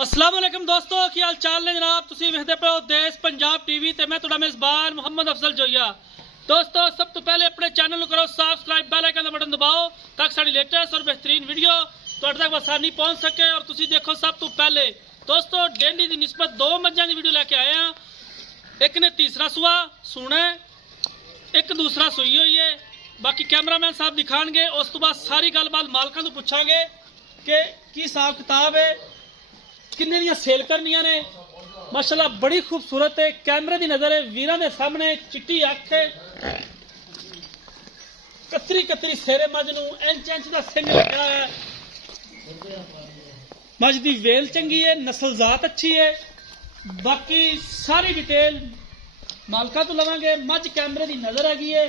अस्सलाम वालेकुम दोस्तों, की हाल चाल ने जनाब। तुसीं वेखदे पे हो देश पंजाब टीवी ते मैं तुहाडा मेज़बान मुहम्मद अफजल जोइया। दोस्तों सब तो पहले अपने चैनल को करो सब्सक्राइब, बेल आइकन का बटन दबाओ ताकि साडी लेटेस्ट और बेहतरीन वीडियो तुहाडे तक आसानी पहुंच सके और तुसीं देखो सब तो पहले। दोस्तों डेली की निस्बत दो मज्जां की वीडियो लैके आए हैं। एक ने तीसरा सुआ सूना है, एक दूसरा सूई हुई है। बाकी कैमरामैन साहब दिखाएंगे, उस तो बाद सारी गलबात मालकां तो पूछांगे कि की हिसाब किताब है, किन्ने दियां सेल करनियां ने। माशाल्लाह बड़ी खूबसूरत है, कैमरे की नजर है, वीरां दे सामने चिट्टी अख है, कतरी कतरी सेरे मझ नूं इंच इंच दा सिंग लगा है। मझ दी वेल चंगी है, नस्ल जात अच्छी है। बाकी सारी डिटेल मालका तो लवांगे। मझ कैमरे की नजर हैगी है।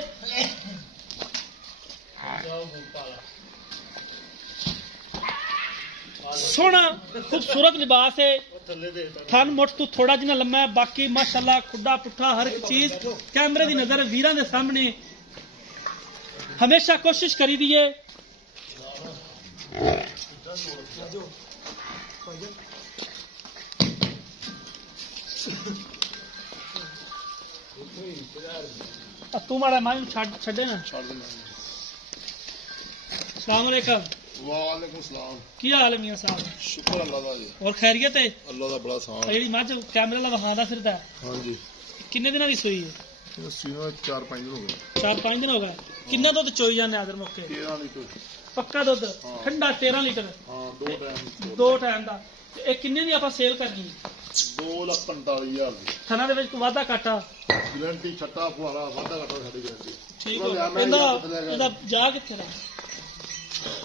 सोहना खूबसूरत लिबास है, थन मुठ तो थोड़ा जिना लम्मा है। बाकी माशाल्लाह खुड्डा पुट्ठा हर एक चीज कैमरे की नजर वीरां दे सामने। हमेशा कोशिश करी दी है तू माड़ा मां छे ना। अस्सलाम वालेकुम। वालेकुम सलाम। की हाल है मियां साहब? शुक्र अल्लाह दा जी। और खैरियत है? अल्लाह दा बड़ा साथ। जेडी मझ कैमरे ला वखादा फिरदा है, हां जी। किन्ने दिनां दी सूई है? ये सीनो 4-5 दिन हो गए। 4-5 दिन हो गए। किन्ना दुध चोई जाने आदर मौके? 13 लीटर। पक्का दुध ठंडा 13 लीटर। हां दो टाइम दा। ए किन्ने दी आपां सेल करनी? 2,45,000 दी। थना दे विच वाधा काटा गारंटी छट्टा फुहारा वादा घटा साडी गारंटी। ठीक हो गया। इंदा जा किथे दा?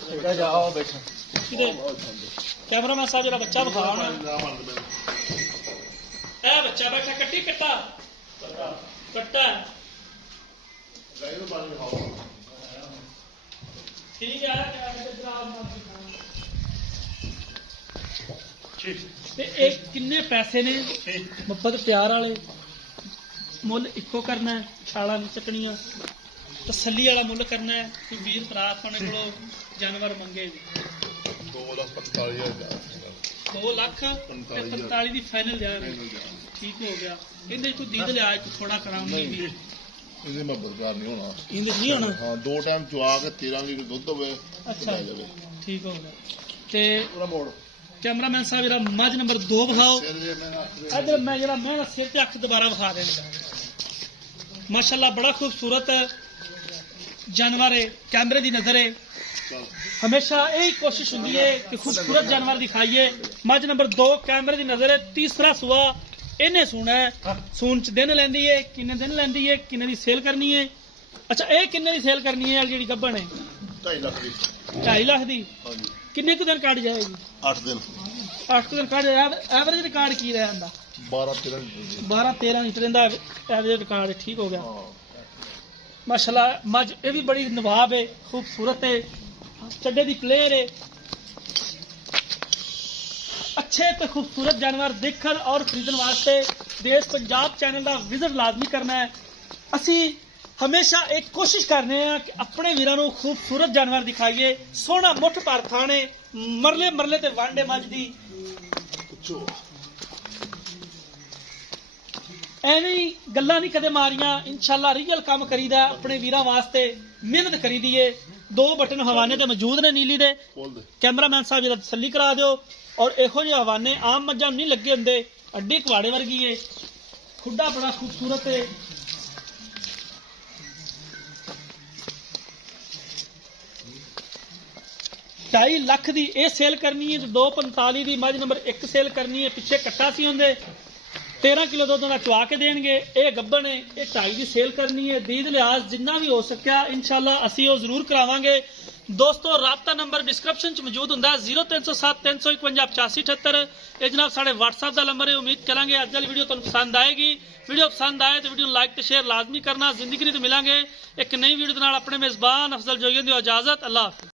इधर जाओ बैठो। किधे? कैमरामैन साहब जरा बच्चा बखा ना। ए बच्चा बैठा कट्टी कट्टा कट्टा गाय नु पानी खाओ। ठीक है ते एक किन्ने पैसे ने? मुहब्बत प्यार वाले मुल इको करना है, छाला नहीं चकनिया, तसली वाला मुल करना है। कोई वीर भरा अपने को जानवर मंगे 2,45,000। 2,45,000 की फाइनल जाए। ठीक हो गया। इहदे कोई दीद लिया थोड़ा कराऊंगी भी ਇਹਦੇ ਮੈਂ ਬਰਕਾਰ ਨਹੀਂ ਹੋਣਾ। इहदे नहीं होना। ਹਾਂ ਦੋ ਟਾਈਮ ਚਵਾ ਕੇ 13 ਲੀਟਰ ਦੁੱਧ ਹੋਵੇ। अच्छा ठीक हो गया। ते ਪੂਰਾ ਮੋੜ कैमरामैन साहब जरा मझ नंबर 2 बखाओ। ਸਿਰ ਜੇ ਮੈਂ इधर मैं जरा मैं सिर ते अख दोबारा बखा देना। माशाल्लाह बड़ा खूबसूरत जानवर है, कैमरे की नजर है। हमेशा यही कोशिश होती है कि खूबसूरत जानवर दिखाइए। मझ नंबर 2 कैमरे की नजर है। तीसरा सुआ इन्हें सूना है। सून च दिन लैंदी है, किन्ने दिन लैंदी है, किन्ने की सेल करनी है? अच्छा ये किन्ने की सेल करनी है? जी गब्बन है 2.5 ਲੱਖ ਦੀ। 2.5 लाख की। ਹਾਂ ਜੀ। किन्ने कुछ दिन काट जाएगी? 8 ਦਿਨ। 8 दिन काट जाए। एवरेज रिकॉर्ड की रहा है? 12-13 लीटर। 12-13 लीटर का एवरेज रिकॉर्ड है। ठीक हो गया। ਹਾਂ माशाल्लाह मझ ये भी बड़ी नवाब है, खूबसूरत है, चड्डे दी प्लेयर है। अच्छे तो खूबसूरत जानवर देखने और खरीदने वास्ते देश पंजाब चैनल का विजिट लाजमी करना है। असी हमेशा एक कोशिश करने हैं कि अपने वीरां नूं खूबसूरत जानवर दिखाइए। सोहना मुठ भर थाने मरले मरले ते वांडे मझ दी ਪੁੱਛੋ। एवं गल्लां नहीं कदे मारियां। इंशाल्लाह रियल काम करीदा अपने वीरां वास्ते, मेहनत करी दी है। 2 बटन हवाने ते मौजूद ने नीली दे। ਬੋਲ ਦੇ। कैमरामैन साहब जरा तसली करा दिओ। और इहो ਜਿਹੇ हवाने आम मज्जां नहीं लगे हुंदे, अड्डी कवाड़े वर्गी है। खुड्डा बड़ा खूबसूरत है। ढाई लख की यह सेल करनी है। 2.45 की मझ नंबर 1 सेल करनी है। पिछे कट्टा सी होंदे 13 किलो दुध का चुआ के देंगे। ये गब्बन है, ये 2.5 की सेल करनी है। दीद लिहाज जिन्ना भी हो सकिया इंशाल्लाह असी वो जरूर करावांगे। दोस्तों राबता नंबर डिस्क्रिप्शन च मौजूद होंदा 0307 351 8578। ये जनाब साढ़े WhatsApp का नंबर है। उम्मीद करांगे अज वाली वीडियो तुहानूं पसंद आएगी। वीडियो पसंद आए तो वीडियो लाइक तो शेयर लाजमी करना। जिंदगी नहीं तो मिलांगे एक नई वीडियो के नाल। अपने मेज़बान अफजल जोइया दी इजाजत। अल्लाह हाफिज़।